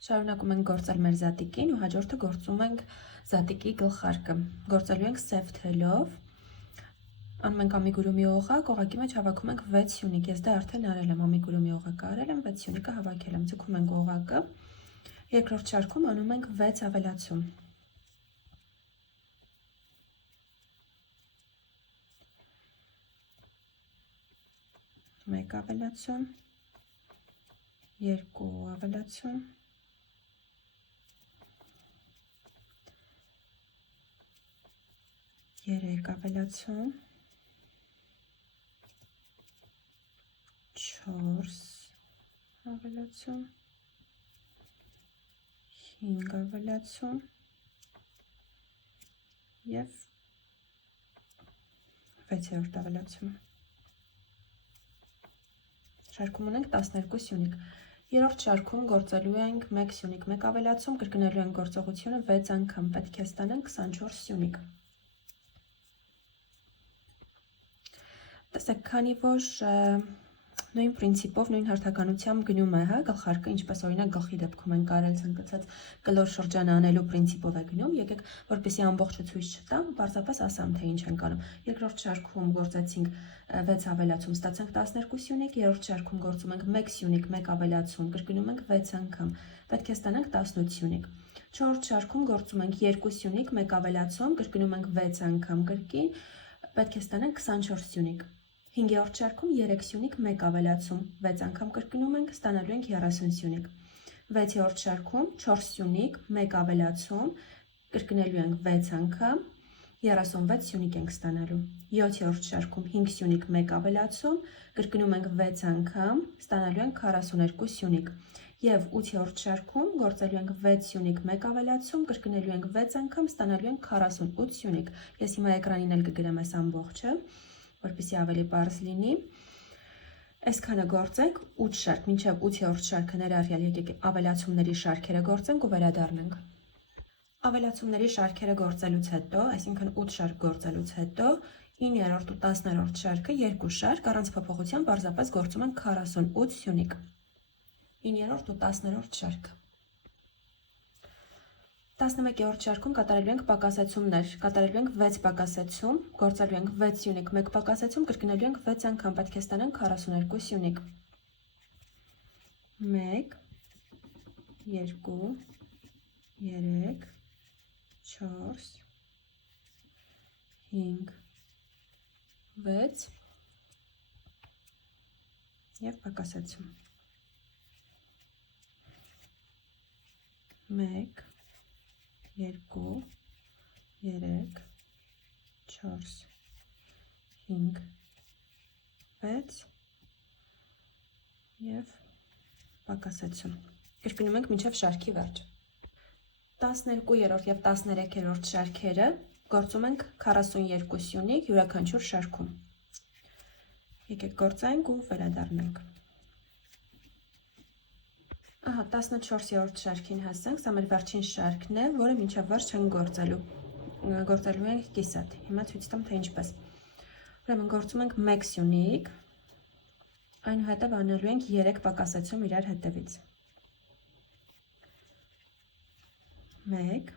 Շարունակում ենք գործել մեր զատիկին ու հաջորդը գործում ենք զատիկի գլխարկը։ Գործելու ենք սև թելով։ Անում ենք ամիգուրումի օղակ, օղակի մեջ հավաքում ենք 6 սյունիկ։ Ես դա արդեն արել եմ, ամիգուրումի օղակը արել եմ, 6 սյունիկը հավաքել եմ։ Ձգում ենք օղակը։ Երկրորդ շարքում անում ենք 6 ավելացում։ Մեկ ավելացում, 2 ավելացում, 3 ավելացում, 4 ավելացում, 5 ավելացում և 6-րդ ավելացում։ Շարքում ունենք 12 սյունիկ։ Երրորդ շարքում գործելու ենք 1 սյունիկ, 1 ավելացում, կրկնելու ենք գործողությունը 6 անգամ, պետք է ստանանք 24 սյունիկ։ Տեսեք, քանի որ նույն պրինցիպով, նույն հերթականությամբ գնում է, գլխարկը, ինչպես օրինակ գլխի դեպքում ենք արել ցանկացած կլոր շրջանը անելու պրինցիպով է գնում, եկեք, որպեսզի ամբողջը ցույց չտամ, պարզապես ասամ, թե ինչ ենք անում։ Երկրորդ շարքում գործեցինք 6 ավելացում, ստացանք 12 սյունիկ, երրորդ շարքում գործում ենք 1 սյունիկ, 1 ավելացում, կրկնում ենք 6 անգամ, պետք է ստանանք 18 սյունիկ։ Չորրորդ շարքում գործում ենք 2 սյունիկ, 1 ավելացում, կրկնում ենք 6 անգամ կրկին, պետք է ստանանք 24 սյունիկ։ 5-րդ շարքում 3 սյունիկ, 1 ավելացում, 6 անգամ կրկնում ենք, ստանալու ենք 30 սյունիկ։ 6-րդ շարքում 4 սյունիկ, 1 ավելացում, կրկնելու ենք 6 անգամ, 36 սյունիկ ենք ստանալու։ 7-րդ շարքում 5 սյունիկ, 1 ավելացում, կրկնում ենք 6 անգամ, ստանալու ենք 42 սյունիկ։ Եվ 8-րդ շարքում գործելու ենք 6 սյունիկ, 1 ավելացում, կրկնելու ենք 6 անգամ, ստանալու ենք 48 սյունիկ։ Ես հիմա էկրանին էլ կգրեմ այս ամբողջը, որպեսզի ավելի պարզ լինի։ Այսքանը գործենք 8 շարք, մինչև 8-րդ շարքը ներառյալ եկեք ավելացումների շարքերը գործենք ու վերադառնանք։ Ավելացումների շարքերը գործելուց հետո, այսինքն 8 շարք գործելուց հետո 9-րդ ու 10-րդ շարքը 2 շարք առանց փոփոխության պարզապես գործում ենք 48 սյունիկ։ 9-րդ ու 10-րդ շարքը։ 11-րդ շարքում կատարելու ենք պակասեցումներ, կատարելու ենք 6 պակասեցում, գործելու ենք 6 սյունիկ, 1 պակասեցում, կրկնելու ենք 6 անգամ, պետք է ստանանք 42 սյունիկ։ 1, 2, 3, 4, 5, 6 և պակասեցում։ 1, 2, 3, 4, 5, 6 և պակասեցում։ Կրկնում ենք մինչև շարքի վերջ։ 12-րդ և 13-րդ շարքերը գործում ենք 42 սյունիկ յուրաքանչյուր շարքում։ Եկեք գործենք ու վերադառնանք։ Ահա 14-րդ շարքին հասանք, սա մեր վերջին շարքն է, որը մինչև վերջ չենք գործելու ենք կիսատ։ Հիմա ցույց տամ, թե ինչպես։ Ուրեմն գործում ենք 1 սյունիկ, այնուհետև անելու ենք 3 պակասեցում իրար հետևից։ 1,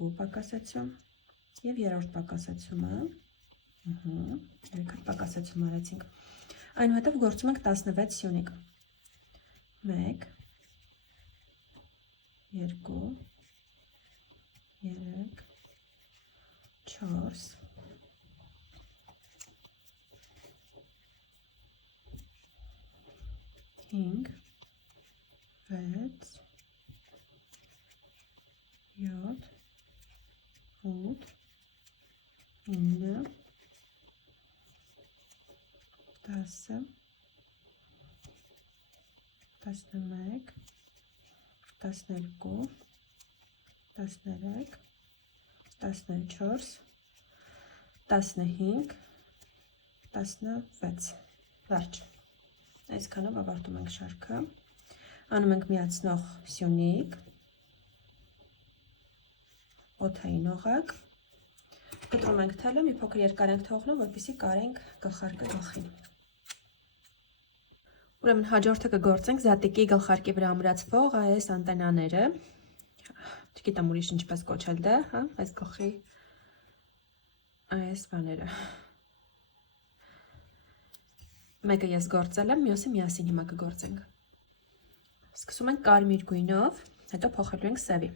2 պակասեցում և երրորդ պակասեցումը։ 3 հատ պակասեցում արեցինք։ Այնուհետև գործում ենք 16 սյունիկ։ 1, 2, 3, 4, 5, 6, 7, 8, 9, 10, 11, 12, 13, 14, 15, 16, վերջ։ Այսքանով ավարտում ենք շարքը, անում ենք միացնող սյունիկ, օդային օղակ, կտրում ենք թելը, մի փոքր երկար ենք թողնում, որպեսզի կարենք գլխարկը գլխին։ Ուրեմն հաջորդը կգործենք զատիկի գլխարկի վրա ամրացվող այս անտենաները, չգիտեմ ուրիշ ինչպես կոչել դա, հա, այս գլխի այս բաները։ Մեկը ես գործել եմ, մյուսը միասին հիմա կգործենք։ Սկսում ենք կարմիր գույնով, հետո փոխելու ենք սևի։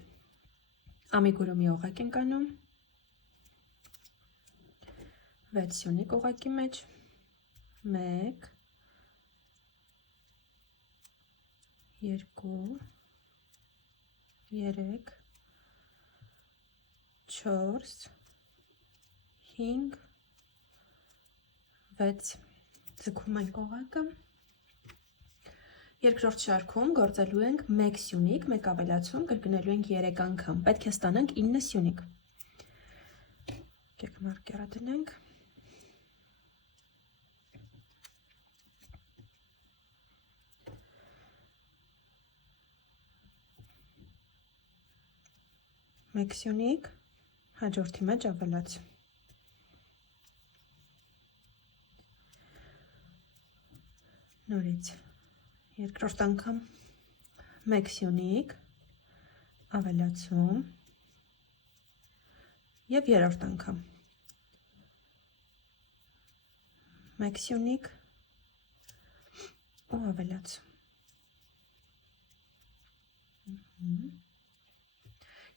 Ամիգուրումի օղակ ենք անում, 6 սյունիկ օղակի մեջ, 1, 2, 3, 4, 5, 6, ձգում ենք օղակը, երկրորդ շարքում գործելու ենք 1 սյունիկ, 1 ավելացում, կրկնելու ենք 3 անգամ, պետք է ստանանք 9 սյունիկ, եկեք մարկերը դնենք, մեկ սյունիկ, հաջորդի մեջ ավելացում։ Նորից երկրորդ անգամ 1 սյունիկ, ավելացում և երրորդ անգամ 1 սյունիկ ու ավելացում։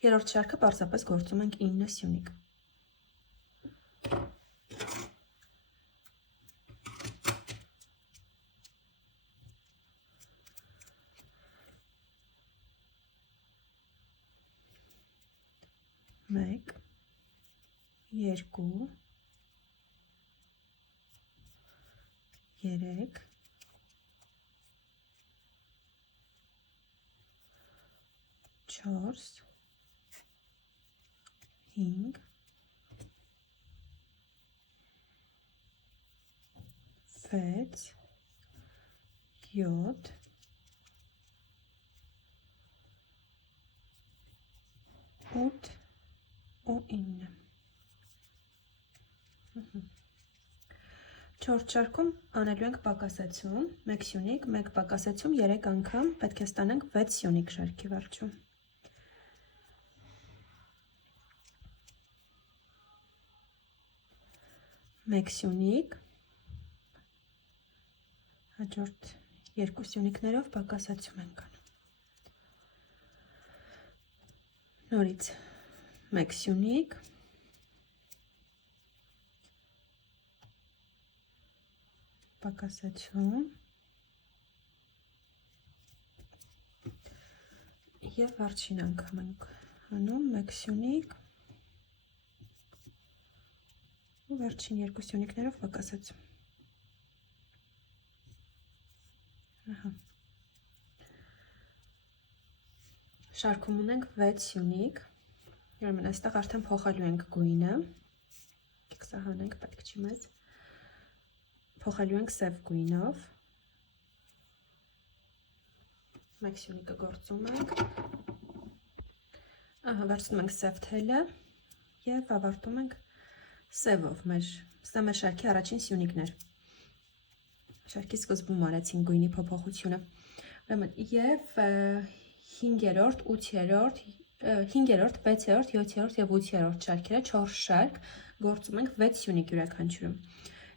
Երրորդ շարքը պարզապես գործում ենք 9 սյունիկ։ Մեկ, երկու, երեք, 4, 5, 6, 7, 8 ու 9։ Չորրորդ շարքում անելու ենք պակասեցում, 1 սյունիկ, 1 պակասեցում, 3 անգամ, պետք է ստանանք 6 սյունիկ շարքի վերջում։ Մեկ սյունիկ, հաջորդ 2 սյունիկներով պակասեցում ենք անում։ Նորից 1 սյունիկ, պակասեցում և վերջին անգամ ենք անում 1 սյունիկ ու վերջին 2 սյունիկներով պակասեցում։ Շարքում ունենք 6 սյունիկ, ուրեմն այստեղ արդեն փոխելու ենք գույնը, սա հանենք, պետք չի մեծ, փոխելու ենք սև գույնով, 1 սյունիկը գործում ենք, վերցնում ենք սև թելը և ավարտում ենք սևով, սա մեր շարքի առաջին սյունիկներ, շարքի սկզբում արեցին գույնի փոփոխությունը, և 5-րդ, 8-րդ, 5-րդ, 6-րդ, 7-րդ և 8-րդ շարքերը 4 շարք գործում ենք 6 սյունիկ յուրաքանչյուրում։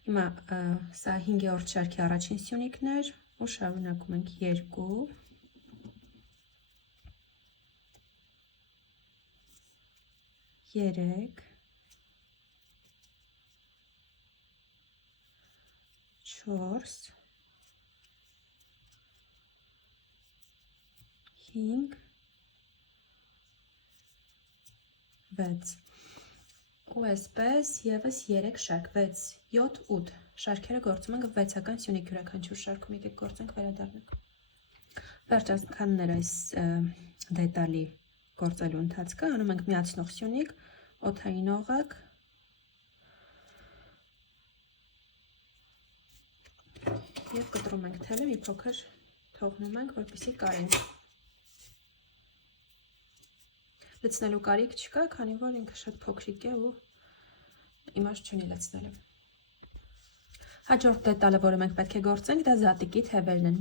Հիմա սա 5-րդ շարքի առաջին սյունիկներ ու շարունակում ենք 2, 3, 4, 5, 6 ու այսպես ևս 3 շարք, 6, 7, 8 շարքերը գործում ենք 6-ական սյունիկ յուրաքանչյուր շարքում, եկեք գործենք վերադառնանք։ Վերջ անգամներ այս դետալի գործելու ընթացքը անում ենք միացնող սյունիկ, օդային օղակ և կտրում ենք թելը, մի փոքր թողնում ենք, որպեսզի կարենք։ Լցնելու կարիք չկա, քանի որ ինքը շատ փոքրիկ է ու իմաստ չունի լցնելը։ Հաջորդ դետալը, որը մենք պետք է գործենք, դա զատիկի թևերն են։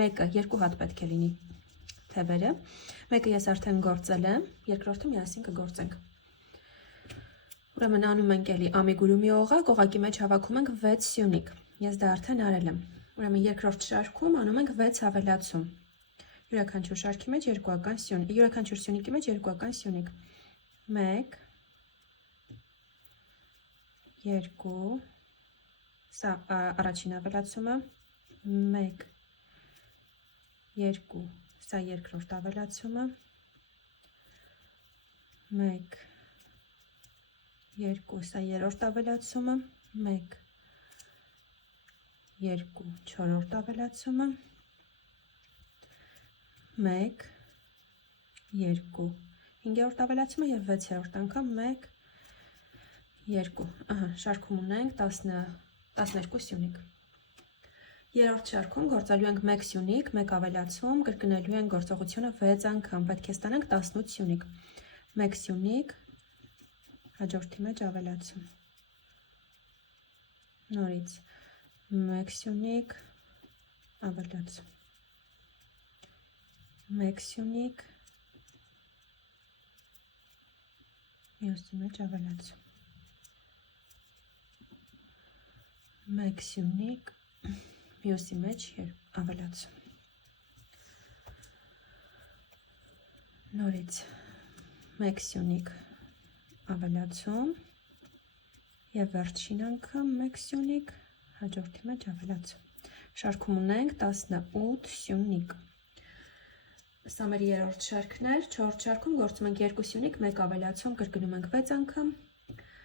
Մեկը 2 հատ պետք է լինի թևերը։ Մեկը ես արդեն գործել եմ, երկրորդը միասին կգործենք։ Ուրեմն անում ենք էլի ամիգուրումի օղակ, օղակի մեջ հավաքում ենք 6 սյունիկ։ Ես դա արդեն արել եմ։ Ուրեմն երկրորդ շարքում անում ենք 6 ավելացում։ Յուրաքանչյուր շարքի մեջ երկուական սյունիկ, յուրաքանչյուր սյունիկի մեջ երկուական սյունիկ։ 1 2 Սա առաջին ավելացումը, 1 2 Սա երկրորդ ավելացումը, 1 2 Սա երրորդ ավելացումը, 1 2 չորրորդ ավելացումը, 1 2 հինգերորդ ավելացումը և 6-րդ անգամ 1 2 շարքում ունենք 12 սյունիկ։ Երրորդ շարքում գործելու ենք 1 սյունիկ, 1 ավելացում, կրկնելու ենք գործողությունը 6 անգամ, պետք է ստանանք 18 սյունիկ։ 1 սյունիկ, հաջորդի մեջ ավելացում։ Նորից 1 սյունիկ, ավելացում։ 1 սյունիկ, մյուսի մեջ ավելացում։ 1 սյունիկ, մյուսի մեջ ավելացում։ Նորից 1 սյունիկ, ավելացում և վերջին անգամ 1 սյունիկ, հաջորդի մեջ ավելացում։ Շարքում ունենք 18 սյունիկ։ Սա մեր երրորդ շարքն էր, չորրորդ շարքում գործում ենք 2 սյունիկ, 1 ավելացում, կրկնում ենք 6 անգամ,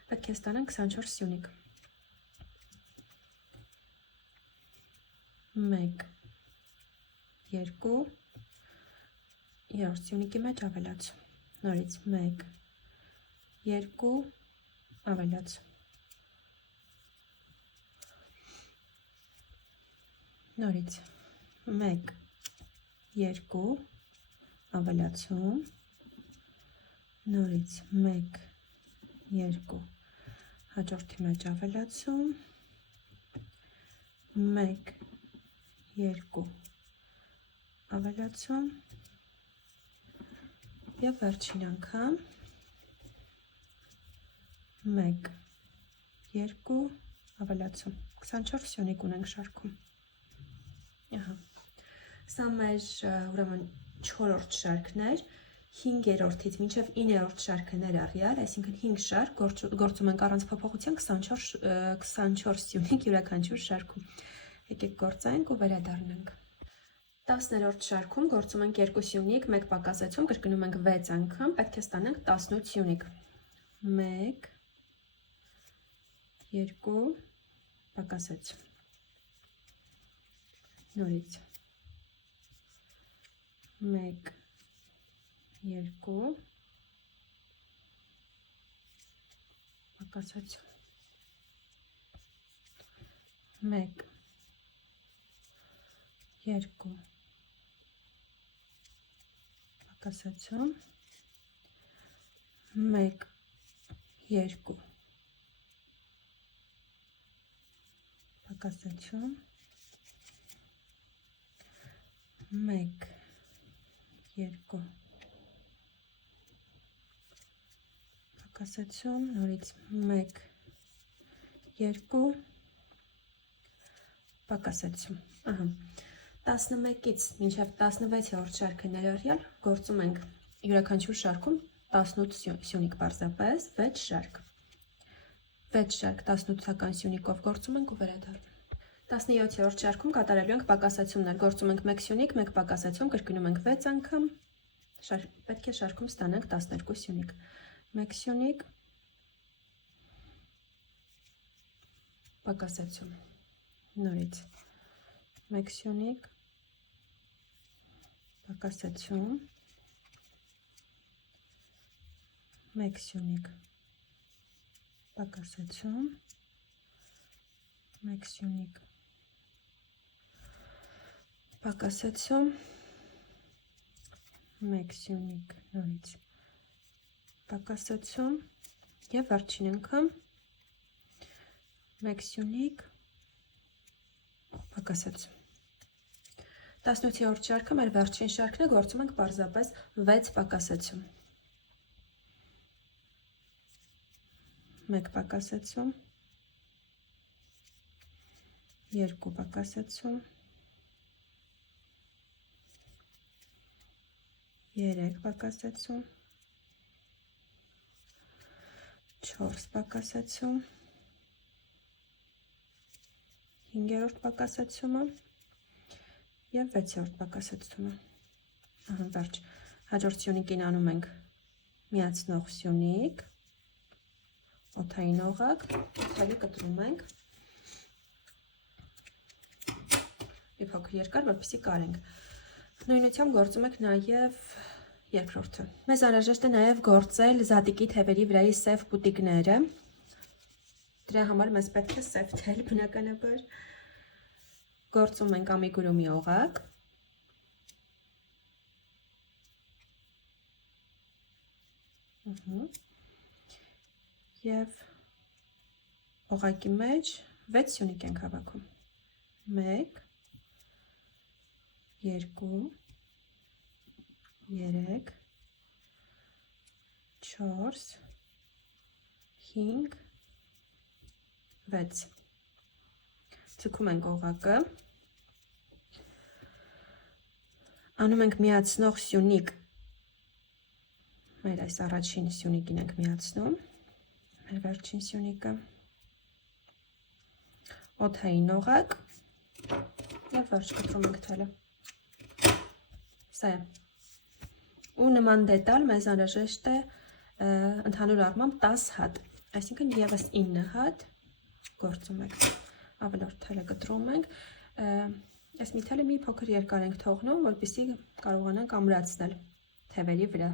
պետք է ստանանք 24 սյունիկ։ 1 2 երրորդ սյունիկի մեջ ավելացում։ Նորից 1 2 ավելացում։ Նորից 1 2 ավելացում, նորից 1 2 հաջորդի մեջ ավելացում, 1 2 ավելացում և վերջին անգամ 1 2 ավելացում։ 24 սյունիկ ունենք շարքում։ Սա մեր ուրեմն 4-րդ շարքն էր, 5-րդից մինչև 9-րդ շարքը ներառյալ, այսինքն 5 շարք գործում ենք առանց փոփոխության 24 սյունիկ յուրաքանչյուր շարքում։ Եկեք գործենք ու վերադառնանք։ 10-րդ շարքում գործում ենք 2 սյունիկ, 1 պակասեցում, կրկնում ենք 6 անգամ, պետք է ստանանք 18 սյունիկ։ 1 2 պակասեցում։ Նորից 1 2 պակասեցում։ 1 2 պակասեցում։ 1 2 պակասեցում։ 1 2 պակասեցում, նորից 1 2 պակասեցում։ 11-ից մինչև 16-րդ շարքը ներառյալ գործում ենք յուրաքանչյուր շարքում 18 սյունիկ պարզապես, 6 շարք։ 6 շարք 18-ական սյունիկով գործում ենք ու վերադառնում։ 17-րդ շարքում կատարելու ենք պակասեցումներ, գործում ենք 1 սյունիկ, 1 պակասեցում, կրկնում ենք 6 անգամ, պետք է շարքում ստանանք 12 սյունիկ։ 1 սյունիկ, պակասեցում, նորից 1 սյունիկ, պակասեցում, 1 սյունիկ, պակասեցում, 1 սյունիկ, պակասեցում, 1 սյունիկ, նորից պակասեցում և վերջին անգամ 1 սյունիկ, Պակասեցում։ 18-րդ շարքը մեր վերջին շարքն է, գործում ենք պարզապես 6 պակասեցում։ 1 պակասեցում, 2 պակասեցում, 3 պակասեցում, 4 պակասեցում, 5-րդ պակասեցումը և 6-րդ պակասեցումը։ Վերջ, հաջորդ սյունիկին անում ենք միացնող սյունիկ, օդային օղակ, թելի կտրում ենք մի փոքր երկար, որպեսզի կարենք։ Նույնությամբ գործում ենք նաև երկրորդը։ Մեզ անհրաժեշտ է նաև գործել զատիկի թևերի վրայի սև պուտիկները։ Դրա համար մեզ պետք է սև թել, բնականաբար։ Գործում ենք ամիգուրումի օղակ։ Եվ օղակի մեջ 6 սյունիկ ենք հավաքում։ 1, 2, 3, 4, 5, 6։ Ձգում ենք օղակը, անում ենք միացնող սյունիկ, մեր այս առաջին սյունիկին ենք միացնում, մեր վերջին սյունիկը, օդային օղակ և վերջ կտրում ենք թելը։ Սա է։ Ու նման դետալ մեզ անհրաժեշտ է ընդհանուր առմամբ 10 հատ, այսինքն ևս 9 հատ գործում ենք։ Ավելորդ թելը կտրում ենք, այս մի թելը մի փոքր երկար ենք թողնում, որպեսզի կարողանանք ամրացնել թևերի վրա։